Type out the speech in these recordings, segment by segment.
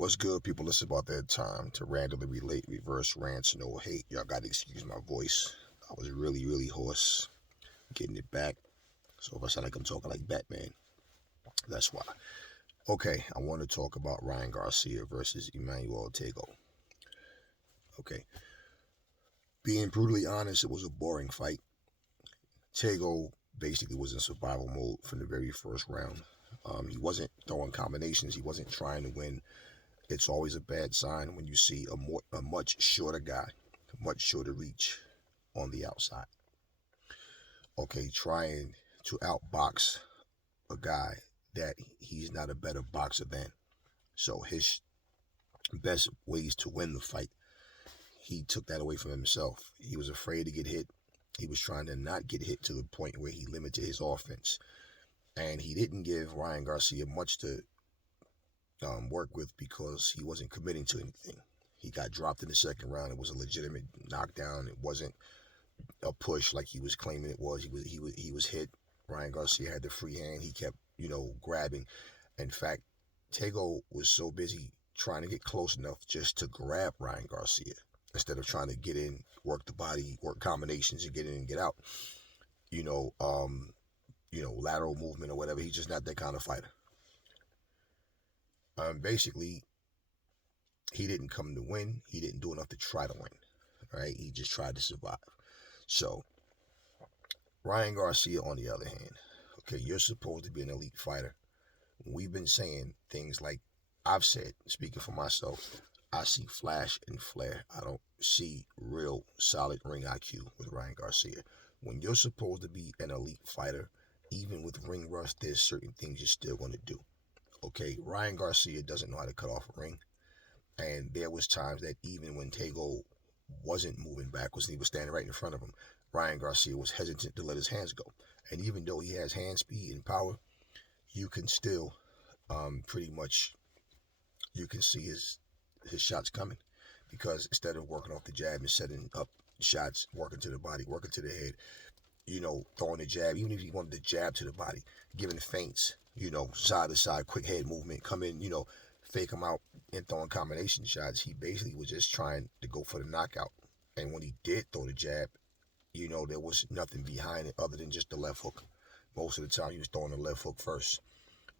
What's good, people? It's about that time to randomly relate reverse rants, no hate. Y'all gotta excuse my voice. I was really hoarse getting it back. So if I sound like I'm talking like Batman, that's why. Okay, I want to talk about Ryan Garcia versus Emanuel Tagoe. Okay, being brutally honest, it was a boring fight. Tagoe basically was in survival mode from the very first round. He wasn't throwing combinations. He wasn't trying to win. It's always a bad sign when you see a much shorter guy, much shorter reach on the outside. Okay, trying to outbox a guy that he's not a better boxer than. So his best ways to win the fight, he took that away from himself. He was afraid to get hit. He was trying to not get hit to the point where he limited his offense. And he didn't give Ryan Garcia much to work with because he wasn't committing to anything. He got dropped in the second round. It was a legitimate knockdown. It wasn't a push like he was claiming it was. He was hit. Ryan Garcia had the free hand. He kept grabbing. In fact, Tagoe was so busy trying to get close enough just to grab Ryan Garcia instead of trying to get in, work the body, work combinations, and get in and get out. You know, um, lateral movement or whatever. He's just not that kind of fighter. Basically, he didn't come to win. He didn't do enough to try to win. Right? He just tried to survive. So Ryan Garcia, on the other hand, okay, you're supposed to be an elite fighter. We've been saying things like I've said, speaking for myself, I see flash and flare. I don't see real solid ring IQ with Ryan Garcia. When you're supposed to be an elite fighter, even with ring rust, there's certain things you're still going to do. Okay, Ryan Garcia doesn't know how to cut off a ring. And there was times that even when Tagoe wasn't moving backwards and he was standing right in front of him, Ryan Garcia was hesitant to let his hands go. And even though he has hand speed and power, you can still pretty much you can see his shots coming because instead of working off the jab and setting up shots, working to the body, working to the head, throwing the jab, even if he wanted to jab to the body, giving feints, side to side, quick head movement, come in, fake him out and throwing combination shots. He basically was just trying to go for the knockout. And when he did throw the jab, there was nothing behind it other than just the left hook. Most of the time, he was throwing the left hook first.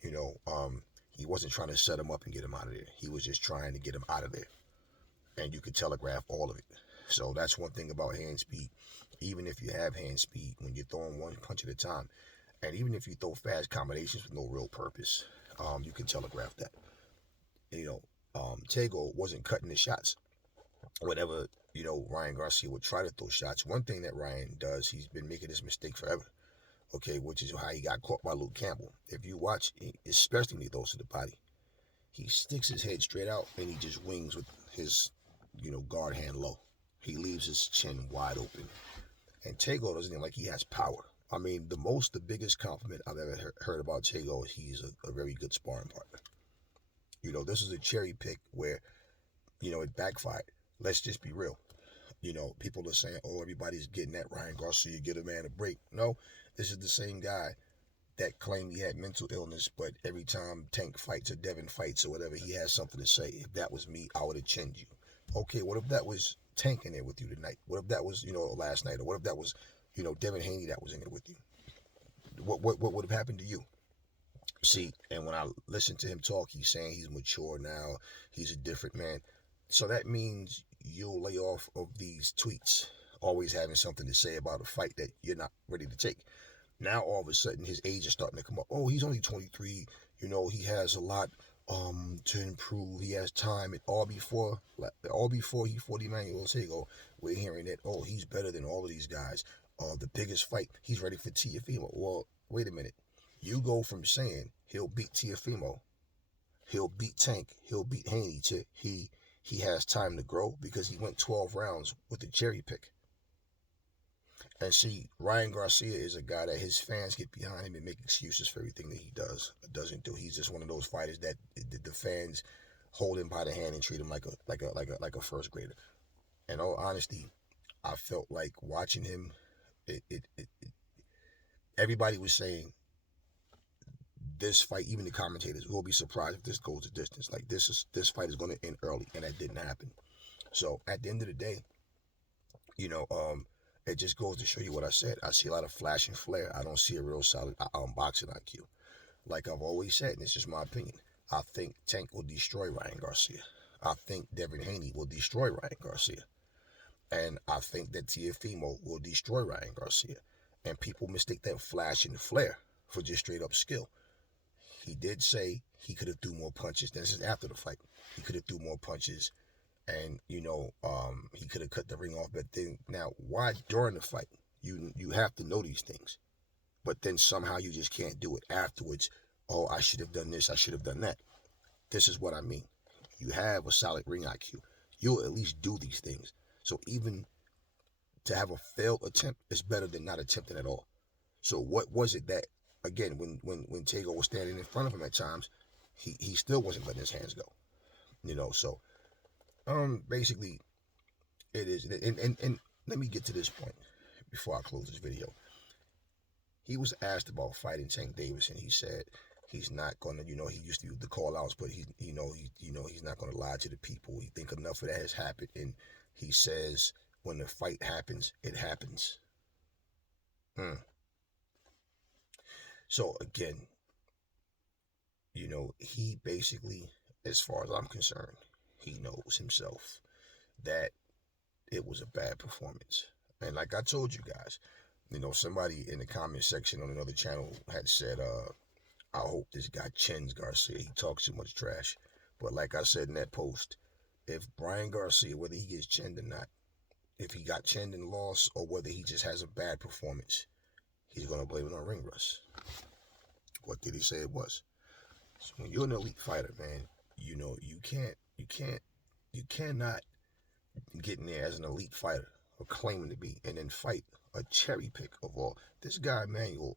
You know, um, he wasn't trying to set him up and get him out of there. He was just trying to get him out of there. And you could telegraph all of it. So that's one thing about hand speed. Even if you have hand speed, when you're throwing one punch at a time, and even if you throw fast combinations with no real purpose, you can telegraph that. Tagoe wasn't cutting the shots. Whenever, Ryan Garcia would try to throw shots, one thing that Ryan does, he's been making this mistake forever, okay, which is how he got caught by Luke Campbell. If you watch, especially when he throws to the body, he sticks his head straight out and he just wings with his, guard hand low. He leaves his chin wide open. And Tagoe doesn't even like he has power. I mean, the biggest compliment I've ever heard about Tagoe is he's a very good sparring partner. This is a cherry pick where, it backfired. Let's just be real. People are saying, oh, everybody's getting that Ryan Garcia, get a man a break. No, this is the same guy that claimed he had mental illness, but every time Tank fights or Devin fights or whatever, he has something to say. If that was me, I would have chinned you. Okay, what if that was Tank in there with you tonight? What if that was, last night? Or what if that was, Devin Haney that was in there with you? What would have happened to you? See, and when I listen to him talk, he's saying he's mature now. He's a different man. So that means you'll lay off of these tweets, always having something to say about a fight that you're not ready to take. Now all of a sudden his age is starting to come up. Oh, he's only 23. He has a lot to improve. He has time. And all before he fought Emanuel Tagoe, we're hearing that he's better than all of these guys. The biggest fight, he's ready for Tiafimo. Well, wait a minute. You go from saying he'll beat Tiafimo, he'll beat Tank, he'll beat Haney to he has time to grow because he went 12 rounds with the cherry pick. And see, Ryan Garcia is a guy that his fans get behind him and make excuses for everything that he doesn't do. He's just one of those fighters that the fans hold him by the hand and treat him like a first grader. In all honesty, I felt like watching him. Everybody was saying this fight, even the commentators will be surprised if this goes the distance. Like this fight is going to end early, and that didn't happen. So at the end of the day, you know, it just goes to show you what I said. I see a lot of flash and flare. I don't see a real solid boxing IQ. Like I've always said, and it's just my opinion. I think Tank will destroy Ryan Garcia. I think Devin Haney will destroy Ryan Garcia. And I think that Teofimo will destroy Ryan Garcia. And people mistake that flash and flare for just straight up skill. He did say he could have threw more punches. This is after the fight. He could have threw more punches, and he could have cut the ring off. But then now, why during the fight? You have to know these things, but then somehow you just can't do it afterwards. Oh, I should have done this. I should have done that. This is what I mean. You have a solid ring IQ. You'll at least do these things. So even to have a failed attempt is better than not attempting at all. So what was it that, again, when Tagoe was standing in front of him at times, he still wasn't letting his hands go. So basically it is, and let me get to this point before I close this video. He was asked about fighting Tank Davis, and he said he's not gonna, he used to use the call outs, but he's not gonna lie to the people. He think enough of that has happened, and he says when the fight happens, it happens. So again, he basically, as far as I'm concerned, he knows himself that it was a bad performance. And like I told you guys, somebody in the comment section on another channel had said, I hope this guy chins Garcia. He talks too much trash. But like I said in that post, if Brian Garcia, whether he gets chinned or not, if he got chinned and lost, or whether he just has a bad performance, he's going to blame it on ring rust. What did he say it was? So when you're an elite fighter, man, you cannot get in there as an elite fighter or claiming to be, and then fight a cherry pick of all. This guy, Emanuel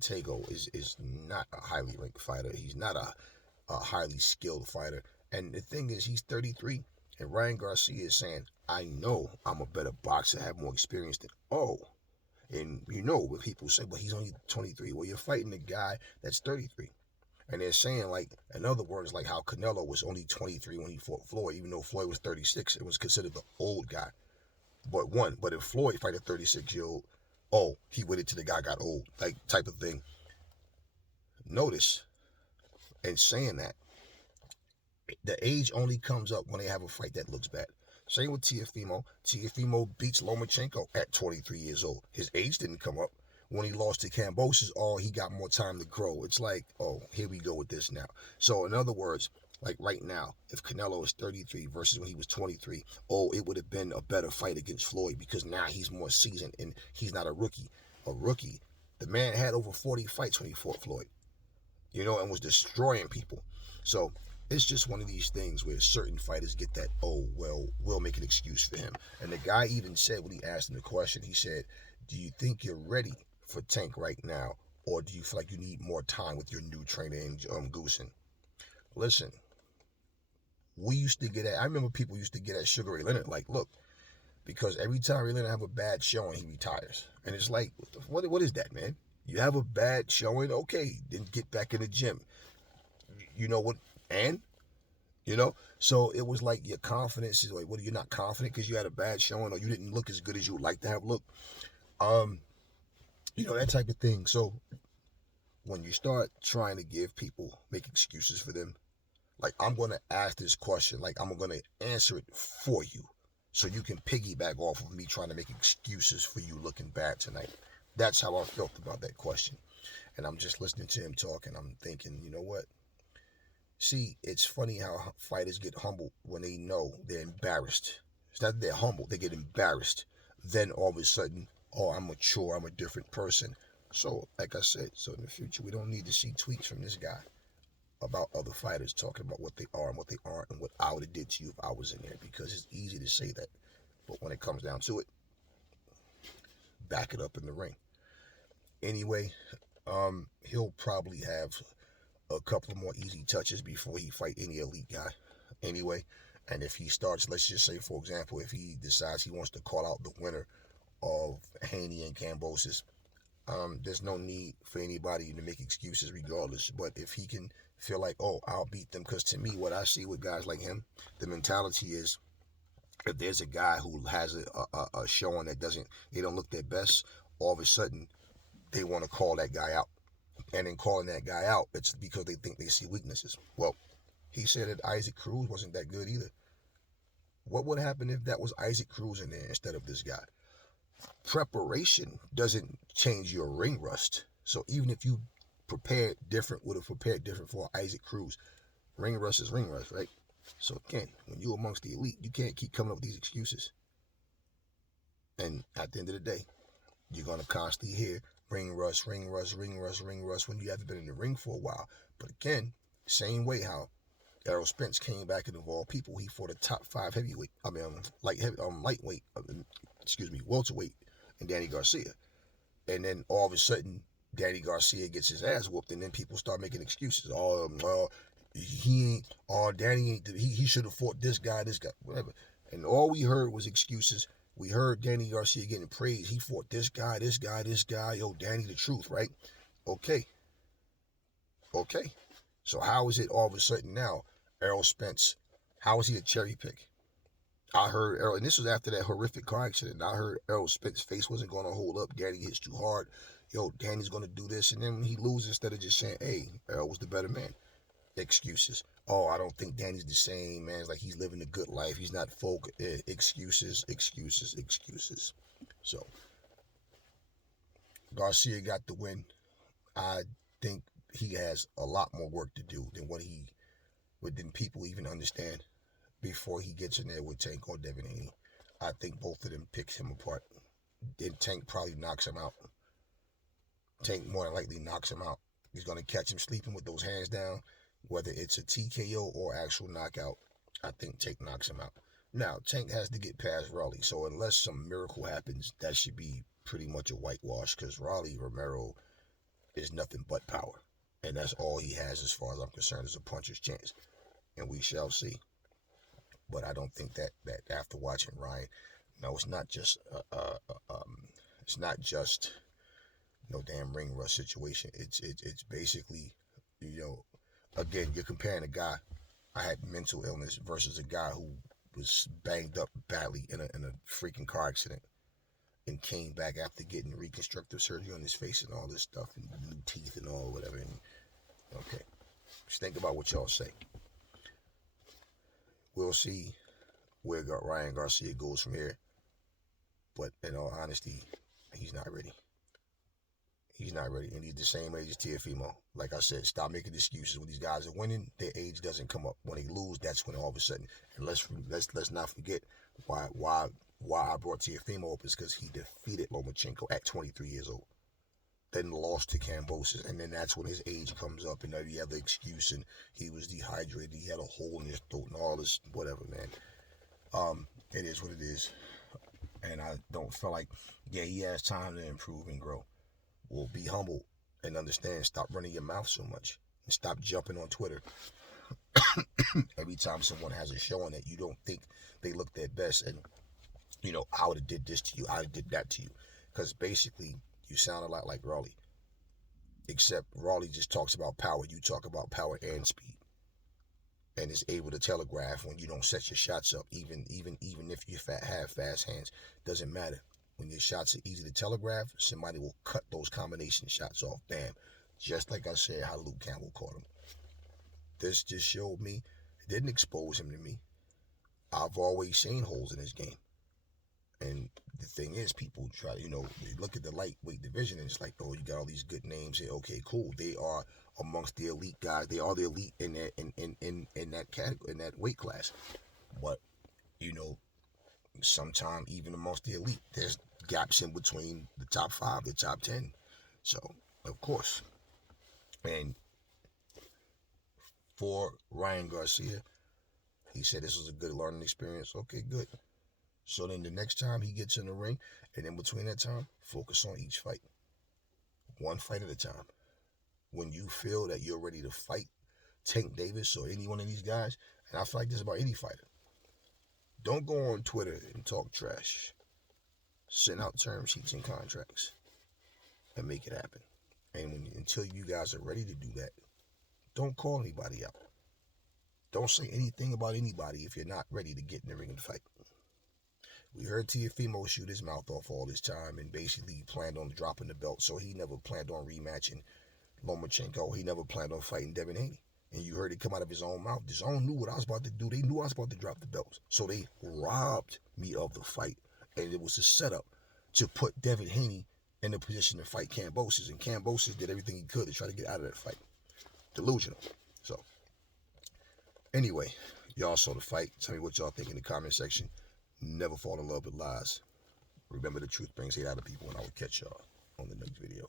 Tagoe, is not a highly ranked fighter. He's not a highly skilled fighter. And the thing is, he's 33, and Ryan Garcia is saying, I know I'm a better boxer, have more experience than, and when people say, but he's only 23. Well, you're fighting a guy that's 33. And they're saying, like, in other words, like how Canelo was only 23 when he fought Floyd, even though Floyd was 36. It was considered the old guy. But if Floyd fight a 36-year-old, he waited till the guy got old, like type of thing. Notice, in saying that, the age only comes up when they have a fight that looks bad. Same with Teofimo. Teofimo beats Lomachenko at 23 years old. His age didn't come up. When he lost to Kambosos, he got more time to grow. It's like, here we go with this now. So in other words, like right now, if Canelo is 33 versus when he was 23, it would have been a better fight against Floyd, because now he's more seasoned and he's not a rookie. The man had over 40 fights when he fought Floyd, and was destroying people. So it's just one of these things where certain fighters get that, we'll make an excuse for him. And the guy even said, when he asked him the question, he said, do you think you're ready for Tank right now, or do you feel like you need more time with your new trainer in Goosen? Listen, I remember people used to get at Sugar Ray Leonard, like, look, because every time Ray Leonard have a bad showing, he retires. And it's like, what is that, man? You have a bad showing, okay, then get back in the gym. You know what? And so it was like your confidence is like, what, you're not confident because you had a bad showing, or you didn't look as good as you would like to have looked. That type of thing. So when you start trying to make excuses for them, like, I'm going to ask this question, like, I'm going to answer it for you, so you can piggyback off of me trying to make excuses for you looking bad tonight. That's how I felt about that question. And I'm just listening to him talk, and I'm thinking, you know what? See, it's funny how fighters get humbled when they know they're embarrassed. It's not that they're humbled, they get embarrassed. Then all of a sudden, I'm mature, I'm a different person. So, like I said, in the future, we don't need to see tweets from this guy about other fighters talking about what they are and what they aren't, and what I would have did to you if I was in there, because it's easy to say that. But when it comes down to it, back it up in the ring. Anyway, he'll probably have a couple of more easy touches before he fight any elite guy. Anyway, and if he starts, let's just say, for example, if he decides he wants to call out the winner of Haney and Kambosos, There's no need for anybody to make excuses regardless. But if he can feel like, oh, I'll beat them, because to me, what I see with guys like him, the mentality is, if there's a guy who has a showing that they don't look their best, all of a sudden they want to call that guy out. And in calling that guy out, it's because they think they see weaknesses. Well, he said that Isaac Cruz wasn't that good either. What would happen if that was Isaac Cruz in there instead of this guy? Preparation doesn't change your ring rust. So even if you would have prepared different for Isaac Cruz, ring rust is ring rust, right? So again, when you're amongst the elite, you can't keep coming up with these excuses. And at the end of the day, you're going to constantly hear ring rust, ring rust, ring rust, ring rust when you haven't been in the ring for a while. But again, same way how Errol Spence came back, and of all people, he fought a top 5 heavyweight. Lightweight. Welterweight, and Danny Garcia. And then all of a sudden, Danny Garcia gets his ass whooped, and then people start making excuses. He ain't. Oh, Danny ain't. He should have fought this guy, whatever. And all we heard was excuses. We heard Danny Garcia getting praised. He fought this guy. Yo, Danny, the truth, right? Okay. So how is it all of a sudden now, Errol Spence, how is he a cherry pick? I heard Errol, and this was after that horrific car accident. I heard Errol Spence's face wasn't going to hold up. Danny hits too hard. Yo, Danny's going to do this. And then when he loses, instead of just saying, hey, Errol was the better man. Excuses. Oh, I don't think Danny's the same, man. It's like he's living a good life. He's not folk. Excuses. So, Garcia got the win. I think he has a lot more work to do than people even understand before he gets in there with Tank or Devin Haney. I think both of them picks him apart. Then Tank probably knocks him out. Tank more than likely knocks him out. He's going to catch him sleeping with those hands down, whether it's a TKO or actual knockout. I think Tank knocks him out. Now, Tank has to get past Raleigh, so unless some miracle happens, that should be pretty much a whitewash, because Raleigh Romero is nothing but power. And that's all he has, as far as I'm concerned, is a puncher's chance. And we shall see. But I don't think that after watching Ryan, no, it's not just no damn ring rust situation. It's basically, again, you're comparing a guy I had mental illness versus a guy who was banged up badly in a freaking car accident and came back after getting reconstructive surgery on his face and all this stuff and new teeth and all whatever. And okay, just think about what y'all say. We'll see where Ryan Garcia goes from here. But in all honesty, he's not ready. He's not ready. And he's the same age as Teofimo. Like I said, stop making excuses. When these guys are winning, their age doesn't come up. When they lose, that's when all of a sudden. And let's not forget why I brought Teofimo up is because he defeated Lomachenko at 23 years old. Then lost to Kambosos, and then that's when his age comes up and every other excuse, and he was dehydrated, he had a hole in his throat and all this, whatever, man. It is what it is, and I don't feel like, he has time to improve and grow. Well, be humble and understand, stop running your mouth so much, and stop jumping on Twitter every time someone has a showing that you don't think they look their best, and, I would have did this to you, I would have did that to you, because basically, you sound a lot like Raleigh, except Raleigh just talks about power. You talk about power and speed, and is able to telegraph when you don't set your shots up. Even if you have fast hands, doesn't matter. When your shots are easy to telegraph, somebody will cut those combination shots off. Bam, just like I said, how Luke Campbell caught him. This just showed me. It didn't expose him to me. I've always seen holes in his game. And the thing is, people try, they look at the lightweight division and it's like, oh, you got all these good names here. Okay, cool. They are amongst the elite guys. They are the elite in that category, in that weight class. But, sometimes even amongst the elite, there's gaps in between the top 5, the top 10. So, of course. And for Ryan Garcia, he said this was a good learning experience. Okay, good. So then the next time he gets in the ring, and in between that time, focus on each fight. One fight at a time. When you feel that you're ready to fight Tank Davis or any one of these guys, and I feel like this about any fighter, don't go on Twitter and talk trash. Send out term sheets and contracts. and make it happen. And until you guys are ready to do that, don't call anybody out. Don't say anything about anybody if you're not ready to get in the ring and fight. We heard Teofimo shoot his mouth off all this time, and basically he planned on dropping the belt, so he never planned on rematching Lomachenko. He never planned on fighting Devin Haney. And you heard it come out of his own mouth. His own knew what I was about to do. They knew I was about to drop the belts. So they robbed me of the fight. And it was a setup to put Devin Haney in the position to fight Kambosos. And Kambosos did everything he could to try to get out of that fight. Delusional. So, anyway, y'all saw the fight. Tell me what y'all think in the comment section. Never fall in love with lies. Remember, the truth brings hate out of people, and I will catch y'all on the next video.